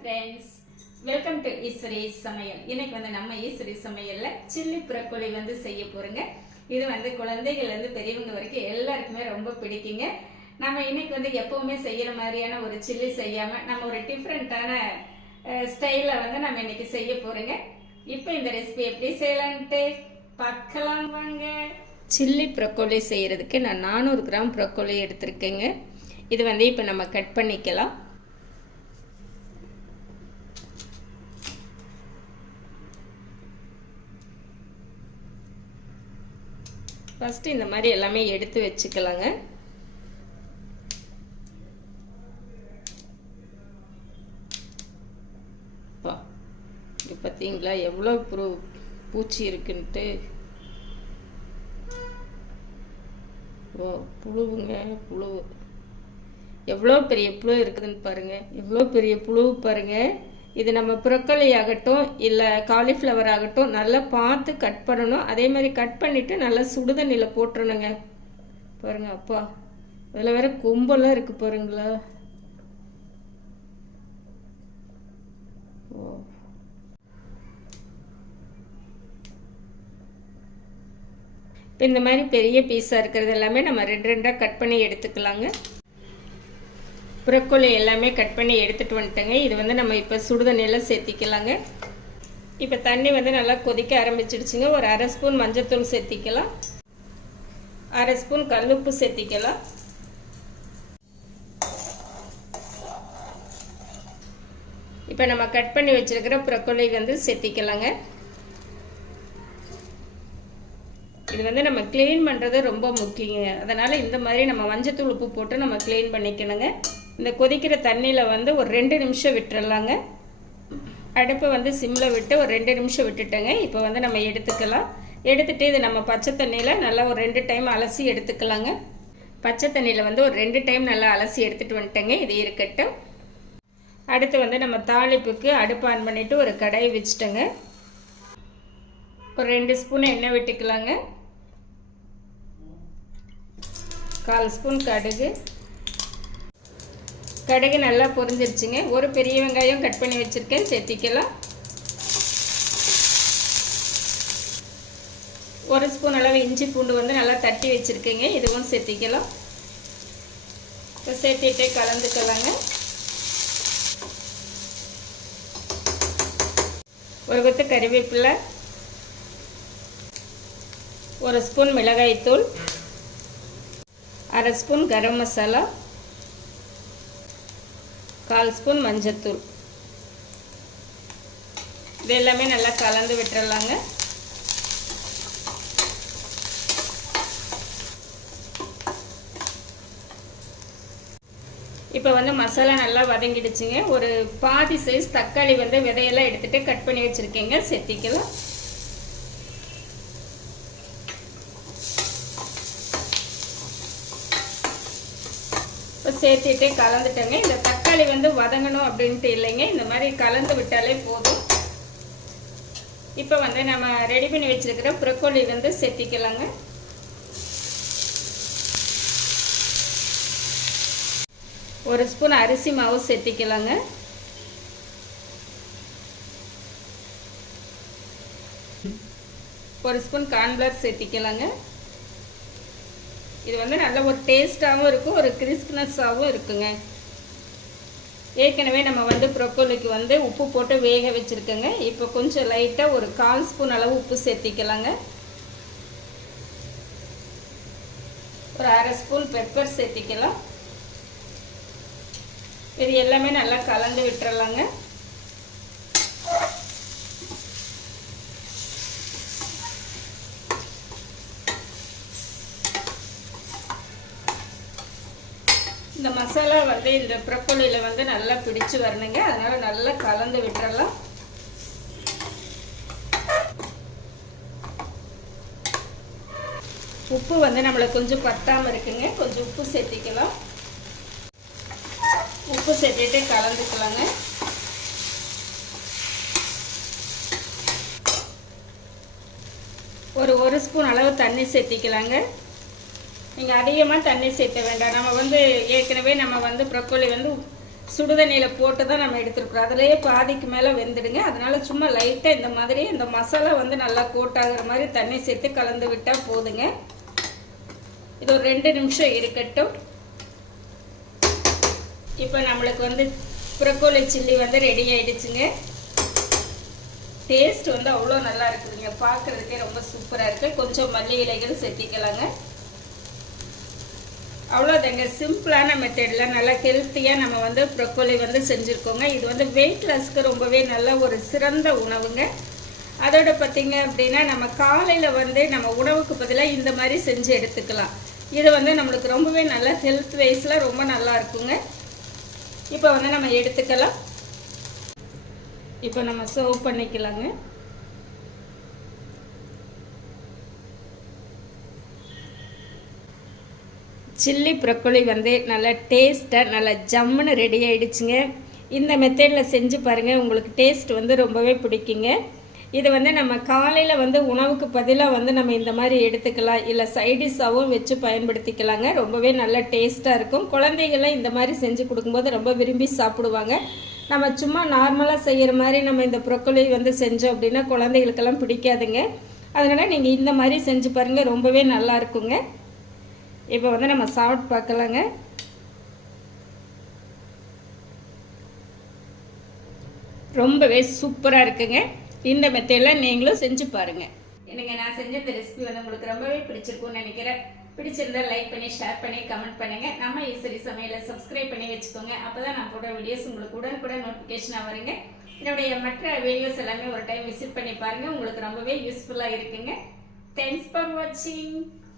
Friends welcome to Eswari சமையல். இன்னைக்கு வந்து நம்ம ஈஸ்வரி சமையலில் சில்லி புறக்கோழி வந்து செய்ய போறோங்க. இது வந்து குழந்தைகள்லேருந்து பெரியவங்க வரைக்கும் எல்லாருக்குமே ரொம்ப பிடிக்குங்க. நம்ம இன்னைக்கு வந்து எப்பவுமே செய்யற மாதிரியான ஒரு சில்லி செய்யாம நம்ம ஒரு டிஃப்ரெண்ட்டான ஸ்டைல வந்து நம்ம இன்னைக்கு செய்ய போகிறோங்க இப்போ இந்த ரெசிபி எப்படி செய்யலான்ட்டு பார்க்கலாம் வாங்க. சில்லி ப்ரொக்கோலி செய்கிறதுக்கு நான் நானூறு கிராம் ப்ரொக்கோலி எடுத்திருக்கேங்க. இது வந்து இப்போ நம்ம கட் பண்ணிக்கலாம். ஃபஸ்ட்டு இந்த மாதிரி எல்லாமே எடுத்து வச்சுக்கலாங்க. பா இது பார்த்தீங்களா? எவ்வளோ ப்ரூ பூச்சி இருக்குன்ட்டு. ஓ புழுவுங்க புழு எவ்வளோ பெரிய புழு இருக்குதுன்னு பாருங்கள் எவ்வளோ பெரிய புழு பாருங்கள் இது நம்ம புரக்கொலி ஆகட்டும் இல்லை காலிஃப்ளவர் ஆகட்டும் நல்லா பார்த்து கட் பண்ணணும். அதே மாதிரி கட் பண்ணிவிட்டு நல்லா சுடுதண்ணியில் போட்டுறணுங்க. பாருங்க அப்பா இதில் வேற கொம்பெல்லாம் இருக்கு பாருங்களா. ஓ. இப்போ இந்த மாதிரி பெரிய பீஸாக இருக்கிறது எல்லாமே நம்ம ரெண்டு ரெண்டாக கட் பண்ணி எடுத்துக்கலாங்க. புறக்கோழி எல்லாமே கட் பண்ணி எடுத்துகிட்டு வந்துட்டேங்க. இது வந்து நம்ம இப்போ சுடுதண்ணியெல்லாம் சேர்த்திக்கலாங்க. இப்போ தண்ணி வந்து நல்லா கொதிக்க ஆரம்பிச்சிடுச்சுங்க. ஒரு அரை ஸ்பூன் மஞ்சத்தூள் சேர்த்திக்கலாம். அரை ஸ்பூன் கல்லுப்பு சேர்த்திக்கலாம். இப்போ நம்ம கட் பண்ணி வச்சுருக்கிற புறக்கோழி வந்து சேர்த்திக்கலாங்க. இது வந்து நம்ம க்ளீன் பண்ணுறது ரொம்ப முக்கியங்க அதனால் இந்த மாதிரி நம்ம மஞ்சத்தூள் உப்பு போட்டு நம்ம க்ளீன் பண்ணிக்கணுங்க. இந்த கொதிக்கிற தண்ணியில் வந்து ஒரு ரெண்டு நிமிஷம் விட்டுறலாங்க. அடுப்பை வந்து சிம்மில் விட்டு ஒரு ரெண்டு நிமிஷம் விட்டுட்டேங்க. இப்போ வந்து நம்ம எடுத்துக்கலாம். எடுத்துகிட்டு இது நம்ம பச்சை தண்ணியில் நல்லா ஒரு ரெண்டு டைம் அலசி எடுத்துக்கலாங்க. பச்சை தண்ணியில் வந்து ஒரு ரெண்டு டைம் நல்லா அலசி எடுத்துகிட்டு வந்துட்டேங்க. இது இருக்கட்டும். அடுத்து வந்து நம்ம தாளிப்புக்கு அடுப்பு ஆன் பண்ணிவிட்டு ஒரு கடாயை வச்சுட்டேங்க. ஒரு ரெண்டு ஸ்பூன் எண்ணெய் விட்டுக்கலாங்க. கால் ஸ்பூன் கடுகு. கடுகு நல்லா பொரிஞ்சிருச்சுங்க. ஒரு பெரிய வெங்காயம் கட் பண்ணி வச்சுருக்கேன். சேர்த்திக்கலாம். ஒரு ஸ்பூன் அளவு இஞ்சி பூண்டு வந்து நல்லா தட்டி வச்சுருக்கேங்க. இதுவும் சேர்த்திக்கலாம். இப்போ சேர்த்திட்டே கலந்துக்கலாங்க. ஒரு கொத்து கறிவேப்பிலை. ஒரு ஸ்பூன் மிளகாய்த்தூள். அரை ஸ்பூன் கரம் மசாலா கால் ஸ்பூன் மஞ்சத்தூள். இது எல்லாமே நல்லா கலந்து விட்டுறலாங்க. இப்போ வந்து மசாலா நல்லா வதங்கிடுச்சுங்க. ஒரு பாதி சைஸ் தக்காளி வந்து விதையெல்லாம் எடுத்துகிட்டு கட் பண்ணி வச்சுருக்கீங்க. செத்திக்கலாம். சேர்த்துட்டு கலந்துட்டேங்க. இந்த தக்காளி வந்து வதங்கணும் அப்படின்ட்டு இல்லைங்க. இந்த மாதிரி கலந்து விட்டாலே போதும். இப்போ வந்து நம்ம ரெடி பண்ணி வச்சுருக்கிற ப்ரொக்கோலி வந்து செத்திக்கலாங்க ஒரு ஸ்பூன் அரிசி மாவு செத்திக்கலாங்க ஒரு ஸ்பூன் கார்ன்ஃப்ளவர் சேர்த்திக்கலாங்க. இது வந்து நல்ல ஒரு டேஸ்ட்டாகவும் இருக்கும் ஒரு கிறிஸ்ப்னஸாகவும் இருக்குங்க. ஏற்கனவே நம்ம வந்து ப்ரொக்கோலிக்கு வந்து உப்பு போட்டு வேக வச்சுருக்கோங்க. இப்போ கொஞ்சம் லைட்டாக ஒரு கால் ஸ்பூன் அளவு உப்பு சேர்த்திக்கலாங்க. ஒரு அரை ஸ்பூன் பெப்பர் சேர்த்திக்கலாம். இது எல்லாமே நல்லா கலந்து விட்டுறலாங்க. இந்த மசாலா வந்து இந்த ப்ரொக்கோலியில் வந்து நல்லா பிடிச்சு வரணுங்க. அதனால் நல்லா கலந்து விட்டுறலாம். உப்பு வந்து நம்மளுக்கு கொஞ்சம் பத்தாமல் இருக்குங்க. கொஞ்சம் உப்பு சேர்த்திக்கலாம். உப்பு சேர்த்துட்டு கலந்துக்கலாங்க. ஒரு ஒரு ஸ்பூன் அளவு தண்ணி சேர்த்திக்கலாங்க. நீங்கள் அதிகமாக தண்ணி சேர்த்த வேண்டாம். நம்ம வந்து ஏற்கனவே நம்ம வந்து ப்ரொக்கோலி வந்து சுடுதண்ணியில் போட்டு தான் நம்ம எடுத்துருக்குறோம். அதுலேயே பாதிக்கு மேலே வெந்துடுங்க. அதனால் சும்மா லைட்டாக இந்த மாதிரி இந்த மசாலா வந்து நல்லா கோட் ஆகிற மாதிரி தண்ணி சேர்த்து கலந்து விட்டால் போதுங்க. இது ஒரு ரெண்டு நிமிஷம் இருக்கட்டும். இப்போ நம்மளுக்கு வந்து ப்ரொக்கோலி சில்லி வந்து ரெடி ஆகிடுச்சுங்க டேஸ்ட் வந்து அவ்வளோ நல்லா இருக்குதுங்க. பார்க்குறதுக்கே ரொம்ப சூப்பராக இருக்குது கொஞ்சம் மல்லி இலைகள் சேர்த்திக்கலாங்க. அவ்வளோதாங்க சிம்பிளான மெத்தடில் நல்லா ஹெல்த்தியாக நம்ம வந்து ப்ரொக்கோலி வந்து செஞ்சுருக்கோங்க. இது வந்து வெயிட் லாஸ்க்கு ரொம்பவே நல்ல ஒரு சிறந்த உணவுங்க. அதோட பார்த்திங்க அப்படின்னா நம்ம காலையில் வந்து நம்ம உணவுக்கு பதிலாக இந்த மாதிரி செஞ்சு எடுத்துக்கலாம். இது வந்து நம்மளுக்கு ரொம்பவே நல்லா ஹெல்த் வைஸில் ரொம்ப நல்லா இருக்குங்க. இப்போ வந்து நம்ம எடுத்துக்கலாம். இப்போ நம்ம சர்வ் பண்ணிக்கலாங்க. சில்லி ப்ரொக்கோலி வந்து நல்லா டேஸ்ட்டாக நல்லா ஜம்முன்னு ரெடி ஆகிடுச்சுங்க இந்த மெத்தடில் செஞ்சு பாருங்கள் உங்களுக்கு டேஸ்ட் வந்து ரொம்பவே பிடிக்குங்க. இது வந்து நம்ம காலையில் வந்து உணவுக்கு பதிலாக வந்து நம்ம இந்த மாதிரி எடுத்துக்கலாம். இல்லை சைடிஷாகவும் வச்சு பயன்படுத்திக்கலாங்க. ரொம்பவே நல்ல டேஸ்ட்டாக இருக்கும். குழந்தைகள்லாம் இந்த மாதிரி செஞ்சு கொடுக்கும்போது ரொம்ப விரும்பி சாப்பிடுவாங்க. நம்ம சும்மா நார்மலாக செய்கிற மாதிரி நம்ம இந்த ப்ரொக்கோலி வந்து செஞ்சோம் அப்படின்னா குழந்தைகளுக்கெல்லாம் பிடிக்காதுங்க. அதனால் நீங்கள் இந்த மாதிரி செஞ்சு பாருங்கள் ரொம்பவே நல்லா இருக்குங்க. இப்போ வந்து நம்ம சாப்பிட்டு பார்க்கலாங்க. ரொம்பவே சூப்பராக இருக்குங்க. இந்த மெத்தையெல்லாம் நீங்களும் செஞ்சு பாருங்கள் எனக்கு நான் செஞ்ச இந்த ரெசிபி வந்து உங்களுக்கு ரொம்பவே பிடிச்சிருக்கும்னு நினைக்கிறேன். பிடிச்சிருந்தா லைக் பண்ணி ஷேர் பண்ணி கமெண்ட் பண்ணுங்க. நம்ம ஈஸ்வரி சமையலை சப்ஸ்கிரைப் பண்ணி வச்சுக்கோங்க. அப்பதான் நான் போடுற வீடியோஸ் உங்களுக்கு உடனுக்குடன் நோட்டிஃபிகேஷனாக வருங்க. என்னுடைய மற்ற வீடியோஸ் எல்லாமே ஒரு டைம் விசிட் பண்ணி பாருங்க. உங்களுக்கு ரொம்பவே யூஸ்ஃபுல்லாக இருக்குங்க. தேங்க்ஸ் ஃபார் வாட்சிங்